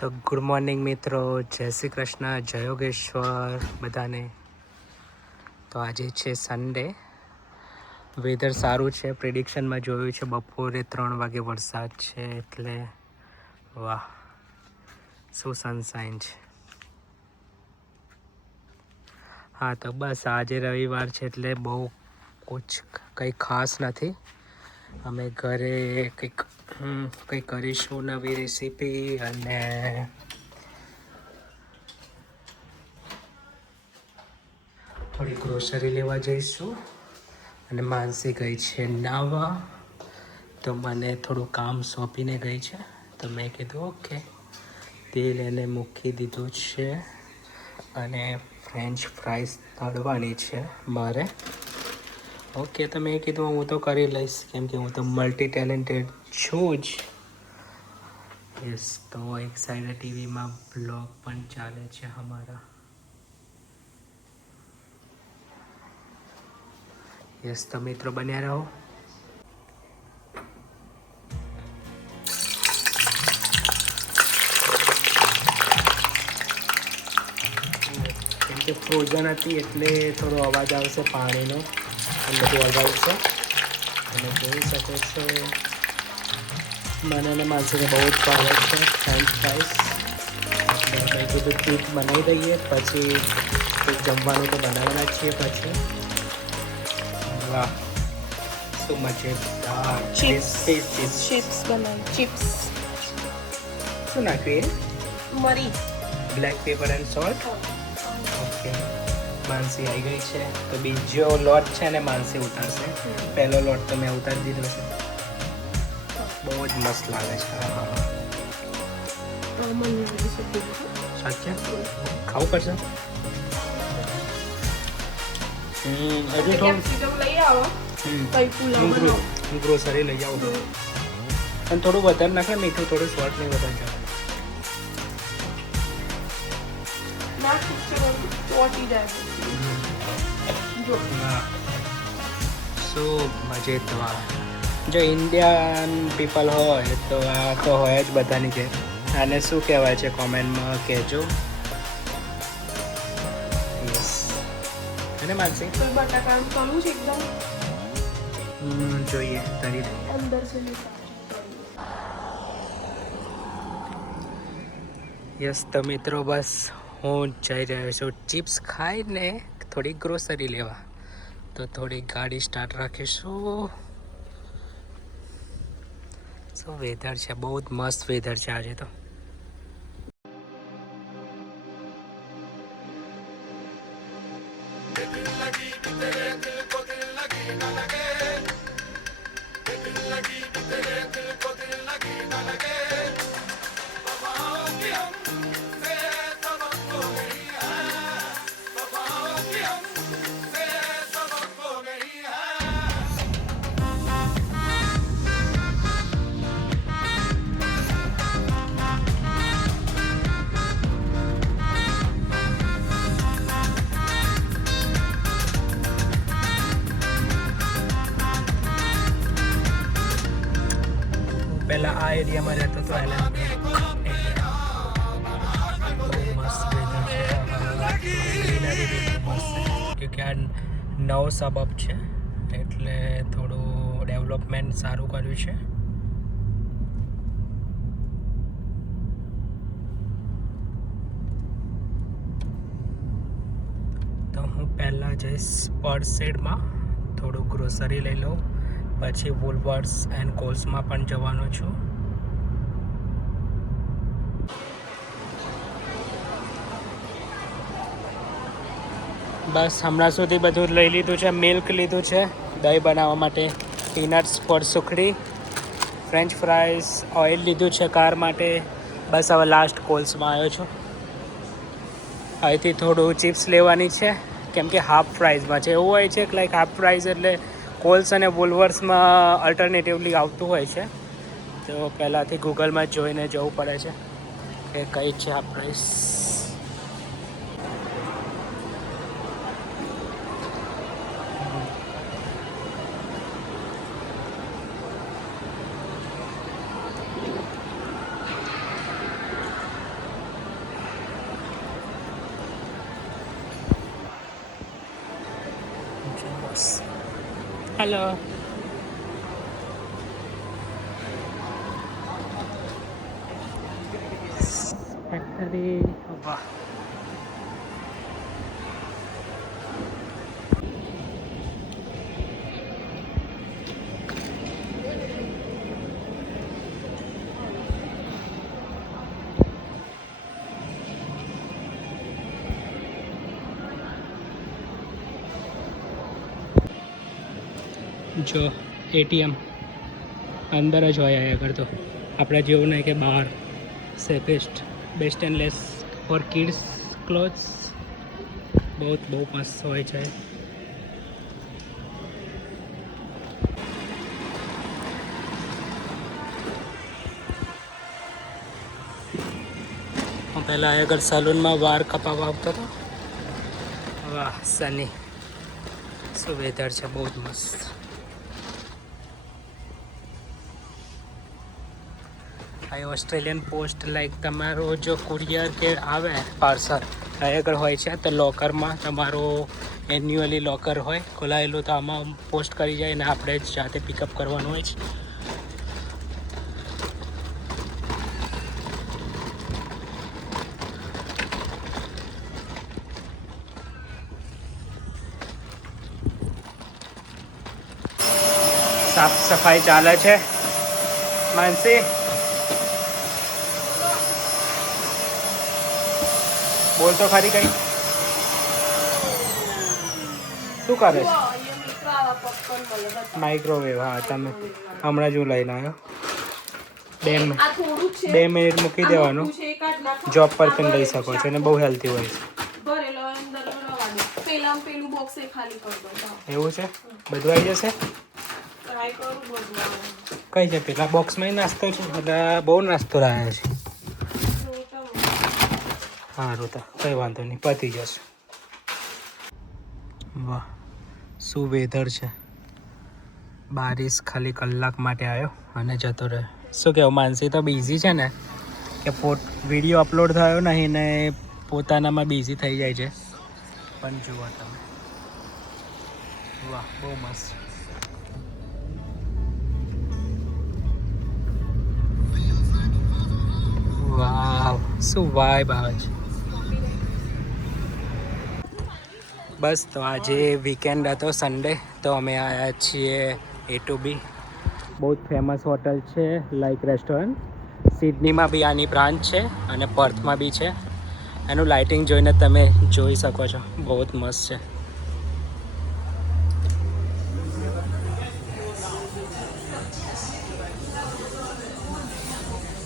તો good morning મિત્રો, જય શ્રી કૃષ્ણ, જય યોગેશ્વર બધાને. તો આજે છે સન્ડે, વેધર સારું છે. પ્રિડિક્શનમાં જોયું છે બપોરે 3 વાગે વરસાદ છે, એટલે વાહ શું સનસાઇન છે. હા, તો બસ આજે રવિવાર છે એટલે બહુ કંઈ ખાસ નથી. અમે ઘરે કંઈક કરીશું, નવી રેસીપી, અને થોડી ગ્રોસરી લેવા જઈશું. અને માનસી ગઈ છે નાવા, તો મને થોડું કામ સોંપીને ગઈ છે. તો મેં કીધું ઓકે, તેલ એને મૂકી દીધું છે અને ફ્રેન્ચ ફ્રાઈસ તળવાની છે મારે. ઓકે, તો મેં કીધું હું તો કરી લઈશ, કેમ કે હું તો મલ્ટી ટેલેન્ટેડ છું જ. યસ, તો એક સાઈડ ટીવીમાં બ્લોગ પણ ચાલે છે અમારા. યસ, તો મિત્રો બન્યા રહો. કેમ કે ફ્રોઝન હતી એટલે થોડો અવાજ આવશે પાણીનો, અને બધું હલાવશે. તમે જોઈ શકો છો, મને અને માનસીને બહુ જ ભાવે છે ફ્રેન્ચ ફ્રાઈસ. એટલે મેં કીધું ચીપ બનાવી દઈએ, પછી જમવાનું તો બનાવવાના જ છીએ. પછી વાહ, શું મજેદાર ચિપ્સ ચિપ્સ બનાવી. ચિપ્સ શું નાખ્યું? મરી, black pepper and salt. Okay, Mansi આવી ગઈ છે. તો બીજો લોટ છે ને માનસી ઉતારશે. પહેલો લોટ તો મેં ઉતારી દીધો છે. બહુ જ મસ્ત લાગે છે. સાચે ખાવું પડશે. હજુ થોડું લઈ આવો. હું ગ્રોસરી લઈ આવું. અને થોડું વધારે નાખે મીઠું, થોડું સ્વાદ નહીં વધારે ચાલે. શું મજેદાર. જો ઇન્ડિયન પીપલ હોય તો આ તો હોય જ બધાની જે. આને શું કહેવાય છે કોમેન્ટમાં કહેજો. યસ, અને માનસી બટાકાનું કરું છે એકદમ. જોઈએ તરી અંદર છે. યસ, તો મિત્રો બસ હું જઈ રહ્યો છું ચિપ્સ ખાઈને થોડી ગ્રોસરી લેવા. તો થોડી ગાડી સ્ટાર્ટ રાખીશું. શું વેધર છે, બહુ જ મસ્ત વેધર છે આજે તો. પહેલા આ એરિયામાં રહેતો હતો, મસ્ત વેધર છે. ગ્રીનરી બી મસ્ત છે, કે આ નવો સબબ છે એટલે થોડું ડેવલપમેન્ટ સારું કર્યું છે. તો હું પહેલાં જઈશ પર્સેડમાં, થોડું ગ્રોસરી લઈ લઉં. પછી વોલવર્સ એન્ડ કોલ્સમાં પણ જવાનો છું. બસ હમણાં સુધી બધું લઈ લીધું છે. મિલ્ક લીધું છે દહીં બનાવવા માટે, પીનટ્સ ફોર સુખડી, ફ્રેન્ચ ફ્રાઈસ, ઓઇલ લીધું છે કાર માટે. બસ હવે લાસ્ટ કોલ્સમાં આવ્યો છું. અહીંથી થોડું ચિપ્સ લેવાની છે, કેમ કે હાફ પ્રાઇઝમાં છે. એવું હોય છે કે લાઈક હાફ પ્રાઇઝ એટલે કોલ્સ અને વોલવર્સમાં અલ્ટરનેટિવલી આવતું હોય છે. તો પહેલાંથી ગૂગલમાં જોઈને જવું પડે છે કે કઈ છે આ પ્રાઇસ. હેલો. ફેક્ટરી. વાહ. જો એટીએમ અંદર જ હોય અહીંયા આગળ તો આપણે જેવું નહીં કે બહાર safest best and less for kids clothes બહુ મસ્ત હોય છે. હું પહેલાં અહીંયા આગળ સલૂનમાં વાળ કપાવવા આવતો હતો. વાહ સની શું વેધર છે, બહુ જ મસ્ત. આ ઓસ્ટ્રેલિયન પોસ્ટ લાઈક તમારો જો કુરિયર કે આવે પાર્સલ અહીં આગળ હોય છે તો લોકરમાં તમારો એન્યુઅલી લોકર હોય ખોલાયેલું તો આમાં પોસ્ટ કરી જાય ને આપણે જ જાતે પિકઅપ કરવાનું હોય છે. સાફ સફાઈ ચાલે છે. માનસી બોલ તો ખરી કઈ શું કરે છે? માઇક્રોવેવ. હા તમે હમણાં જ લઈને આવ્યો. 2 મિનિટ મૂકી દેવાનું. જોબ પર પણ લઈ શકો છો અને બહુ હેલ્ધી હોય છે. એવું છે? બધું આવી જશે? કઈ છે પેલા બોક્સમાં નાસ્તો છે? બધા બહુ નાસ્તો લાવ્યા છે. સારું તો કંઈ વાંધો નહીં, પતી જશે. વાહ શું વેધર છે. બારિશ ખાલી કલાક માટે આવ્યો અને જતો રહે. શું કહેવું, માનસી તો બિઝી છે ને કે વિડીયો અપલોડ થયો નહીં ને પોતાનામાં બિઝી થઈ જાય છે. પણ જુઓ તમે, વાહ બહુ મસ્ત. વાવ શું વાઇબ આવે છે. બસ તો આજે વીકેન્ડ હતો સન્ડે તો અમે આવ્યા છીએ A2B. બહુ જ ફેમસ હોટલ છે લાઈક રેસ્ટોરન્ટ. સિડનીમાં બી આની બ્રાન્ચ છે અને પર્થમાં બી છે. એનું લાઇટિંગ જોઈને તમે જોઈ શકો છો, બહુ જ મસ્ત છે.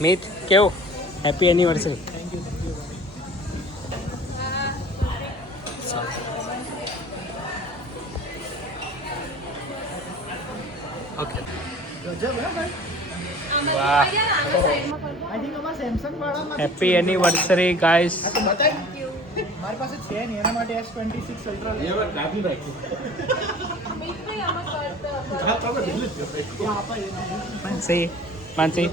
મિત કેવું? Happy anniversary. ઓકે. વાહ હેપી એનિવર્સરી ગાઈસ. મારી પાસે છે નહીં એના માટે S26 અલ્ટ્રા માનસી માનસી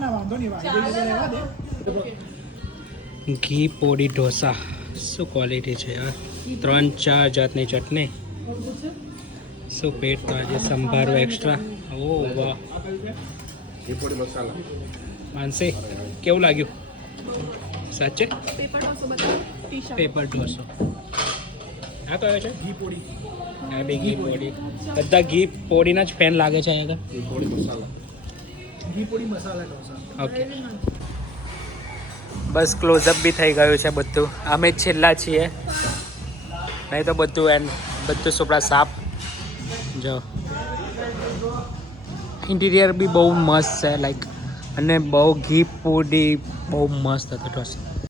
ના વાંધો નહીં લેવા દે. ઘી પોડી ઢોસા શું ક્વોલિટી છે યાર. 3-4 જાતની ચટણી. શું પેટ તો આજે સંભારો એક્સ્ટ્રા. ઓ વાહ. માનસી કેવું લાગ્યું? સાચે પેપર ઢોસો. હા કયો છે? ઘી પોડી. હા બે ઘી પોડી. બધા ઘી પોડીના જ ફેન લાગે છે અહીંયા ઘી પોડી મસાલા ઢોસા. ઓકે. બસ ક્લોઝઅપ બી થઈ ગયું છે બધું. અમે જ છેલ્લા છીએ, નહીં તો બધું સોપડા સાફ. જો ઇન્ટિરિયર બી બહુ મસ્ત છે લાઈક, અને બહુ ઘી પોડી બહુ મસ્ત હતો ઢોસા.